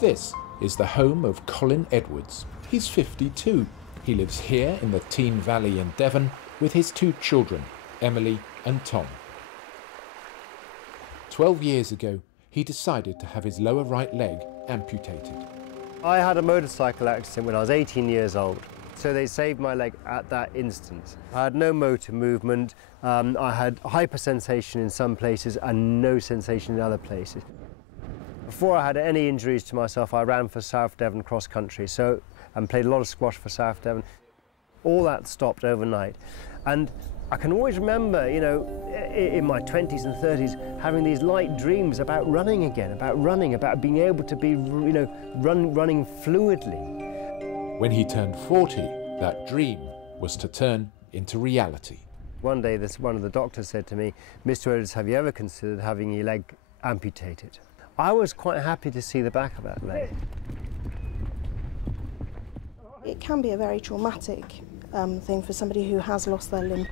This is the home of Colin Edwards. He's 52. He lives here in the Tean Valley in Devon with his two children, Emily and Tom. 12 years ago, he decided to have his lower right leg amputated. I had a motorcycle accident when I was 18 years old, so they saved my leg at that instant. I had no motor movement, I had hypersensation in some places and no sensation in other places. Before I had any injuries to myself, I ran for South Devon cross country, and played a lot of squash for South Devon. All that stopped overnight. And I can always remember, you know, in my 20s and 30s, having these light dreams about running again, about being able to be, you know, running fluidly. When he turned 40, that dream was to turn into reality. One day, one of the doctors said to me, "Mr. Edwards, have you ever considered having your leg amputated?" I was quite happy to see the back of that leg. It can be a very traumatic thing for somebody who has lost their limb.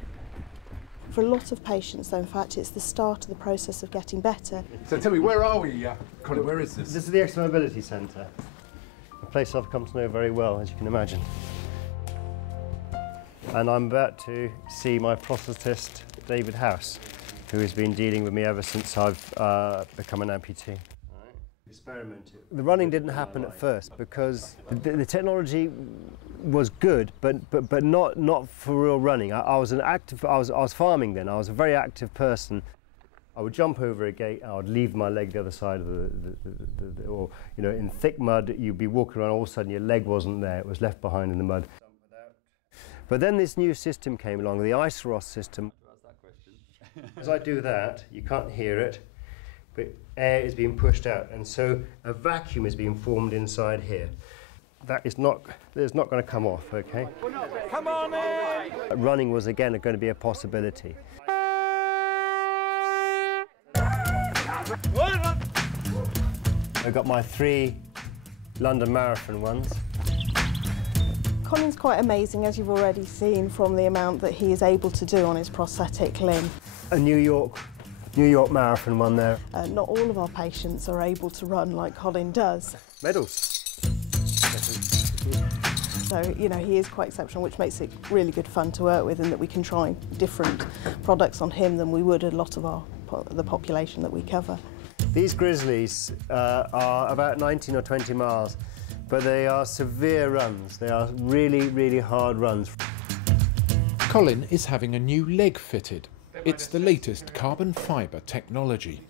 For a lot of patients, though, in fact, it's the start of the process of getting better. So tell me, where are we, Colin? Where is this? This is the Extra Mobility Centre, a place I've come to know very well, as you can imagine. And I'm about to see my prosthetist, David House, who has been dealing with me ever since I've become an amputee. The running didn't happen at first because the technology was good, but not for real running. I was farming then. I was a very active person. I would jump over a gate. I would leave my leg the other side of or you know, in thick mud, you'd be walking around. All of a sudden, your leg wasn't there. It was left behind in the mud. But then this new system came along, the Iceros system. As I do that, you can't hear it, but air is being pushed out, and so a vacuum is being formed inside here. That is not going to come off, okay? Come on in! Running was again going to be a possibility. I got my 3 London Marathon ones. Colin's quite amazing, as you've already seen from the amount that he is able to do on his prosthetic limb. A New York Marathon one there. Not all of our patients are able to run like Colin does. Medals. So, you know, he is quite exceptional, which makes it really good fun to work with, and that we can try different products on him than we would a lot of the population that we cover. These Grizzlies are about 19 or 20 miles, but they are severe runs. They are really, really hard runs. Colin is having a new leg fitted. It's the latest carbon fibre technology.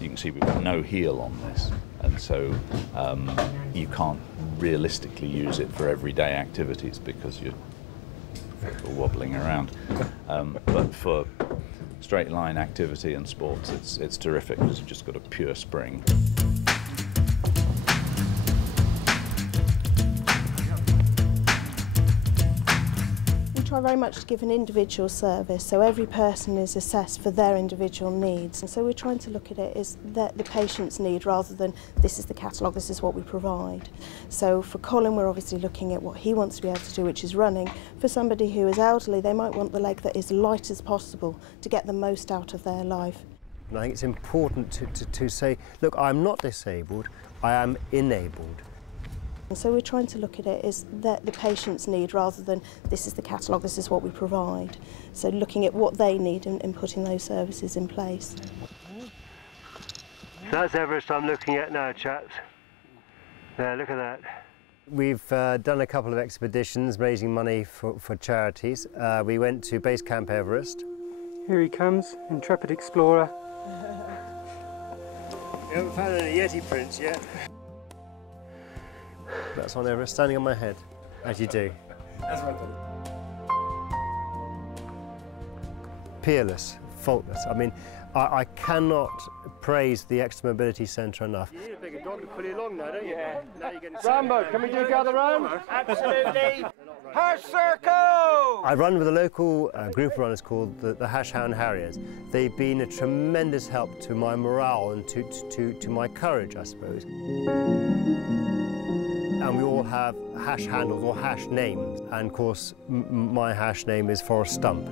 You can see we've got no heel on this, and so you can't realistically use it for everyday activities because you're wobbling around. But for straight line activity and sports, it's terrific because you've just got a pure spring. We try very much to give an individual service, so every person is assessed for their individual needs. And so we're trying to look at it as the patient's need rather than this is the catalogue, this is what we provide. So for Colin, we're obviously looking at what he wants to be able to do, which is running. For somebody who is elderly, they might want the leg that is light as possible to get the most out of their life. And I think it's important to say, look, I'm not disabled, I am enabled. And so we're trying to look at it as the patient's need rather than this is the catalogue, this is what we provide. So looking at what they need and putting those services in place. That's Everest I'm looking at now, chaps. There, look at that. We've done a couple of expeditions raising money for charities. We went to Base Camp Everest. Here he comes, intrepid explorer. We haven't found any Yeti prints yet. That's on Everest, standing on my head, as you do. That's right. Peerless, faultless. I mean, I cannot praise the Extra Mobility Centre enough. You need a bigger dog to pull you along now, don't you? Yeah. Now you're getting Rambo, can we do gather round? Absolutely. Hash Circle! I run with a local group of runners called the Hashhound Harriers. They've been a tremendous help to my morale and to my courage, I suppose. And we all have hash handles or hash names. And of course, my hash name is Forrest Stump.